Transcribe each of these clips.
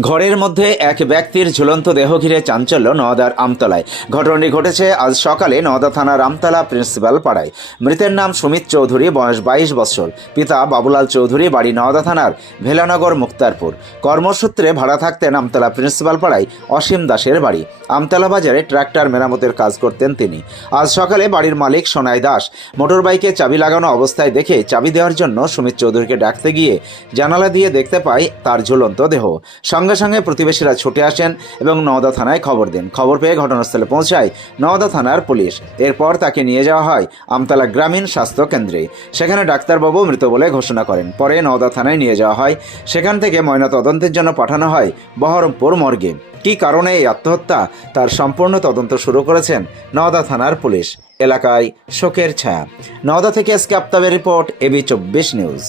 ঘরের মধ্যে এক ব্যক্তির ঝুলন্ত দেহ ঘিরে চাঞ্চল্য নওদার আমতলায়। ঘটনাটি ঘটেছে আজ সকালে নওদা থানার আমতলা প্রিন্সিপাল পাড়ায়। মৃতের নাম সুমিত চৌধুরী, বয়স বাইশ বছর। পিতা বাবুলাল চৌধুরী, বাড়ি নওদা থানার ভেলানগর, মুক্তারপুর। কর্মসূত্রে ভাড়া থাকতেন আমতলা প্রিন্সিপাল পাড়ায় অসীম দাসের বাড়ি। আমতলা বাজারে ট্রাক্টর মেরামতের কাজ করতেন তিনি। আজ সকালে বাড়ির মালিক সোনাই দাস। মোটরবাইকে চাবি লাগানো অবস্থায় দেখে চাবি দেওয়ার জন্য সুমিত চৌধুরীকে ডাকতে গিয়ে জানালা দিয়ে দেখতে পায় তার ঝুলন্ত দেহ। সঙ্গে সঙ্গে প্রতিবেশীরা ছুটে আসেন এবং নওদা থানায় খবর দেন। খবর পেয়ে ঘটনাস্থলে পৌঁছায় নওদা থানার পুলিশ। এরপর তাকে নিয়ে যাওয়া হয় আমতলা গ্রামীণ স্বাস্থ্য কেন্দ্রে। সেখানে ডাক্তারবাবু মৃত বলে ঘোষণা করেন। পরে নওদা থানায় নিয়ে যাওয়া হয়। সেখান থেকে ময়না তদন্তের জন্য পাঠানো হয় বহরমপুর মর্গে। কী কারণে এই আত্মহত্যা? তার সম্পূর্ণ তদন্ত শুরু করেছেন নওদা থানার পুলিশ। এলাকায় শোকের ছায়া। নওদা থেকে এসকে আফতাবের রিপোর্ট এবি চব্বিশ নিউজ।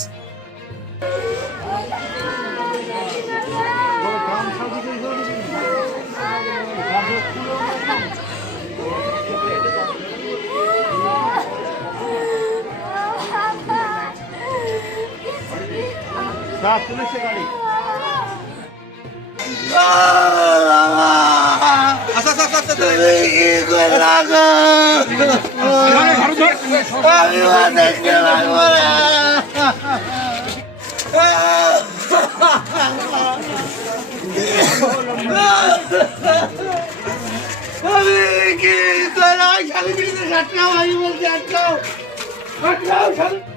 আমি কি করা বিরুদ্ধে ঘটনাও আমি বলছি আটকাও আটকাও স্বামী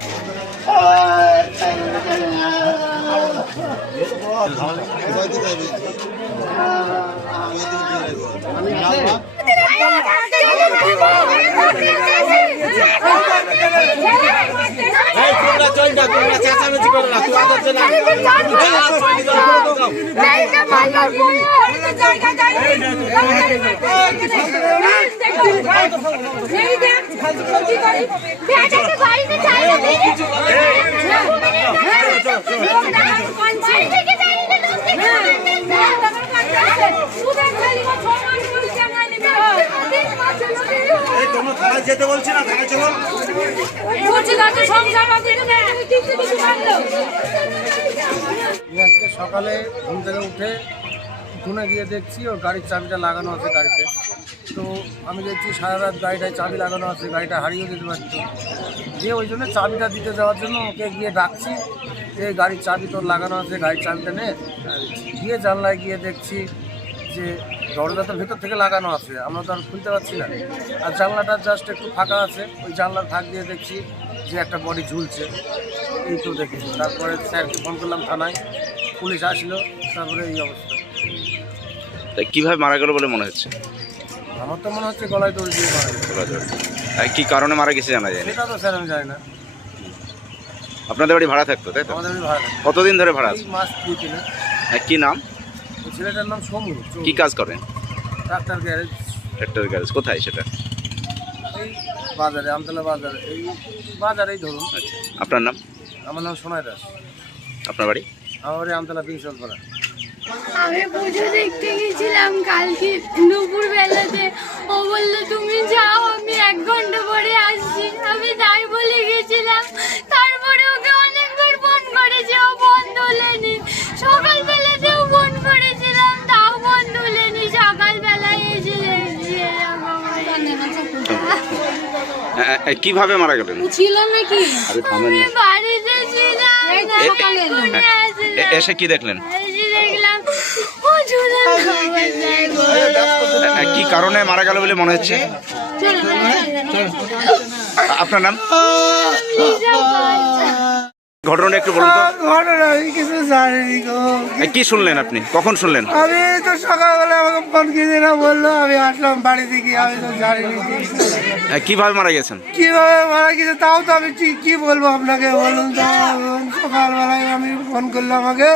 তোমরা যেতে বলছি না চলো আজকে সকালে ঘুম থেকে উঠে উঠোনে গিয়ে দেখছি ওর গাড়ির চাবিটা লাগানো আছে গাড়িতে। তো আমি দেখছি সারা রাত গাড়িটায় চাবি লাগানো আছে, গাড়িটা হারিয়ে যেতে পারতো দিয়ে ওই জন্য চাবিটা দিতে যাওয়ার জন্য ওকে গিয়ে ডাকছি যে, গাড়ির চাবি তোর লাগানো আছে, গাড়ির চাবিটা নে। গিয়ে জানলায় গিয়ে দেখছি যে, দরজা তো ভেতর থেকে লাগানো আছে, আমরা তো আর খুলতে পারছি না। আর জানলাটা জাস্ট একটু ফাঁকা আছে, ওই জানলার ফাঁক দিয়ে দেখছি যে একটা বডি ঝুলছে। এই তো দেখেছি তারপরে স্যারকে ফোন করলাম থানায়, পুলিশ আসলো, তারপরে এই অবস্থা। কীভাবে মারা গেল বলে মনে হচ্ছে? আমার তো মনে হচ্ছে গলায় দড়ি দিয়ে মারা গেছে। আর কি কারণে মারা গেছে জানা যায় না সেটা তো স্যার আমি জানি না। আপনাদের বাড়ি ভাড়া থাকতো তাই তো? আমাদের বাড়ি ভাড়া থাকে। কতদিন ধরে ভাড়া আছে? এই মাস দুই তিনে আর কি নাম? ওই ছেলেটার নাম সমু কি কাজ করেন? Doctor garage. Tractor garage. কোথায় সেটা? এই বাজারে আমতলা বাজারে। এই বাজারেই ধরুন। আচ্ছা আপনার নাম? আমার নাম সোনাই দাস। আপনার বাড়ি? আমার বাড়ি আমতলা পিংসল পাড়া আমি পুজো দেখতে গেছিলাম কালকে দুপুর বেলাতে ও বলল তুমি যাও আমি এক ঘণ্টা পরে আসছি। আমি তাই বলে গেছিলাম। তারপরে ওকে অনেকবার ফোন করেছি ও ফোন তোলেনি। সকালবেলাতেও ফোন করেছিলাম তাও ফোন তোলেনি। সকালবেলায় এসে দিয়ে যাব আ, আ, কীভাবে মারা গেলেন? ছিল নাকি? আরে আমি বাড়িতে ছিলাম। এসে কি দেখলেন এসে দেখলাম ও ঝুলন্ত অবস্থায় গো। আ, কি কারণে মারা গেল বলে মনে হচ্ছে? আপনার নাম? ঘটনাটা একটু শুনলেন আপনি কখন শুনলেন আমি তো। সকালবেলা আমাকে ফোন কিনে না বলল আমি আসলাম বাড়ি থেকে আমি তো জানিনি কীভাবে মারা গেছেন? কীভাবে মারা গেছে তাও তো আমি ঠিক কি বলব আপনাকে বলুন সকালবেলায় আমি ফোন করলাম আমাকে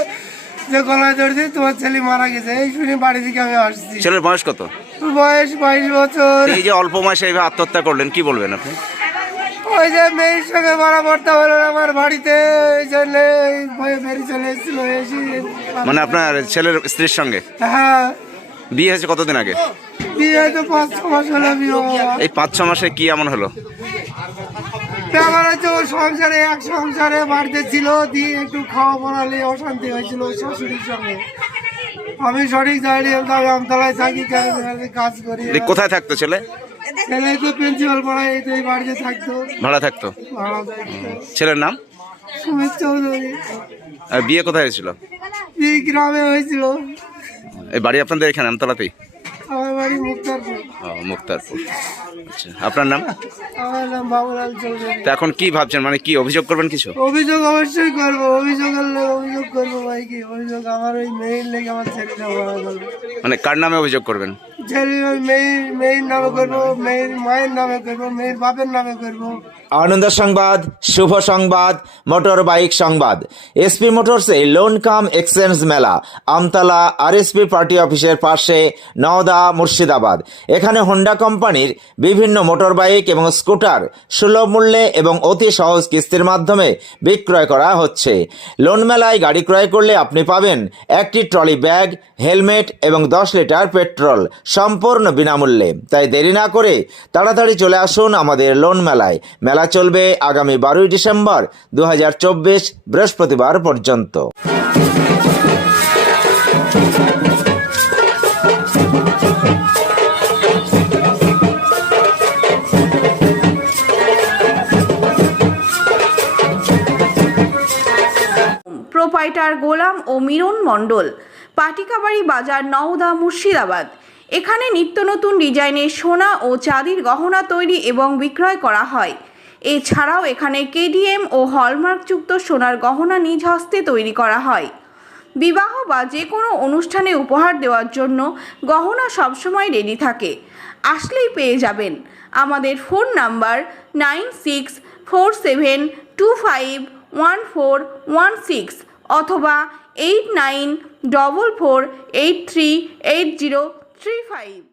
যে গলায় ধরছি তোমার ছেলে মারা গেছে। এই শুনে বাড়ি থেকে আমি আসছি। ছেলের বয়স কত? বয়স বাইশ বছর। এই যে অল্প বয়সে এইভাবে আত্মহত্যা করলেন কি বলবেন আপনি? ওই যে মেয়ের সঙ্গে মারা হলো আমার বাড়িতে ওই জন্য ভয়ে বেরিয়ে চলে এসেছিল এসে মানে আপনার ছেলের স্ত্রীর সঙ্গে? হ্যাঁ। বিয়ে হয়েছে কতদিন আগে? বিয়ে তো পাঁচ ছ মাস হলো বিয়ে হওয়া। এই পাঁচ ছ মাসে কি এমন হলো? ব্যাপার হচ্ছে ওর সংসারে এক সংসারে বাড়িতে ছিল দিয়ে একটু খাওয়া পড়ালে অশান্তি হয়েছিল সঙ্গে। আমি সঠিক জানি আমতলায় থাকি কাজ করি। কোথায় থাকতো ছেলে? ছেলে তো প্রিন্সিপাল পড়ায় এই তো এই বাড়িতে থাকতো? ভাড়া থাকতো। ছেলের নাম? সুমিত চৌধুরী। আর বিয়ে কোথায় হয়েছিল? এই গ্রামে হয়েছিল। এই বাড়ি আপনাদের এখানে আমতলাতেই? আমার বাড়ি মুক্তারপুর। মুক্তারপুর। আচ্ছা আপনার নাম? আমার নাম বাবুলাল চৌধুরী। তো এখন কি ভাবছেন? মানে কি অভিযোগ করবেন কিছু? অভিযোগ অবশ্যই করব। অভিযোগের অভিযোগ করব ভাই কি? অভিযোগ আমার ওই মেয়ের লেগে আমার ছেলেটা মারা গেল মানে কার নামে অভিযোগ করবেন? ছেলে ওই মেয়ের মেয়ের নামে করব মেয়ের মায়ের নামে করব মেয়ের বাপের নামে করব। আনন্দ সংবাদ, শুভ সংবাদ, মোটর বাইক সংবাদ। SP motors loan cum exchange মেলা। আমতলা আরএসপি পার্টি অফিসের পাশে নওদা মুর্শিদাবাদ। এখানে হোন্ডা কোম্পানির বিভিন্ন মোটর বাইক এবং স্কুটার সুলভ মূল্যে এবং অতি সহজ কিস্তির মাধ্যমে বিক্রয় করা হচ্ছে। লোন মেলায় গাড়ি ক্রয় করলে আপনি পাবেন একটি ট্রলি ব্যাগ, হেলমেট এবং দশ লিটার পেট্রোল সম্পূর্ণ বিনামূল্যে। তাই দেরি না করে তাড়াতাড়ি চলে আসুন আমাদের লোন মেলায়। মেলা চলবে আগামী বারোই ডিসেম্বর দু হাজার চব্বিশ বৃহস্পতিবার পর্যন্ত। প্রোপাইটার গোলাম ও মিরন মণ্ডল, পাটিকাবাড়ি বাজার নওদা মুর্শিদাবাদ। এখানে নিত্য নতুন ডিজাইনের সোনা ও চাঁদির গহনা তৈরি এবং বিক্রয় করা হয়। এছাড়াও এখানে কেডিএম ও হলমার্কযুক্ত সোনার গহনা নিজ হস্তে তৈরি করা হয়। বিবাহ বা যে কোনো অনুষ্ঠানে উপহার দেওয়ার জন্য গহনা সবসময় রেডি থাকে। আসলেই পেয়ে যাবেন। আমাদের phone number nine six four seven two five one four one six অথবা eight nine double four eight three eight zero three five.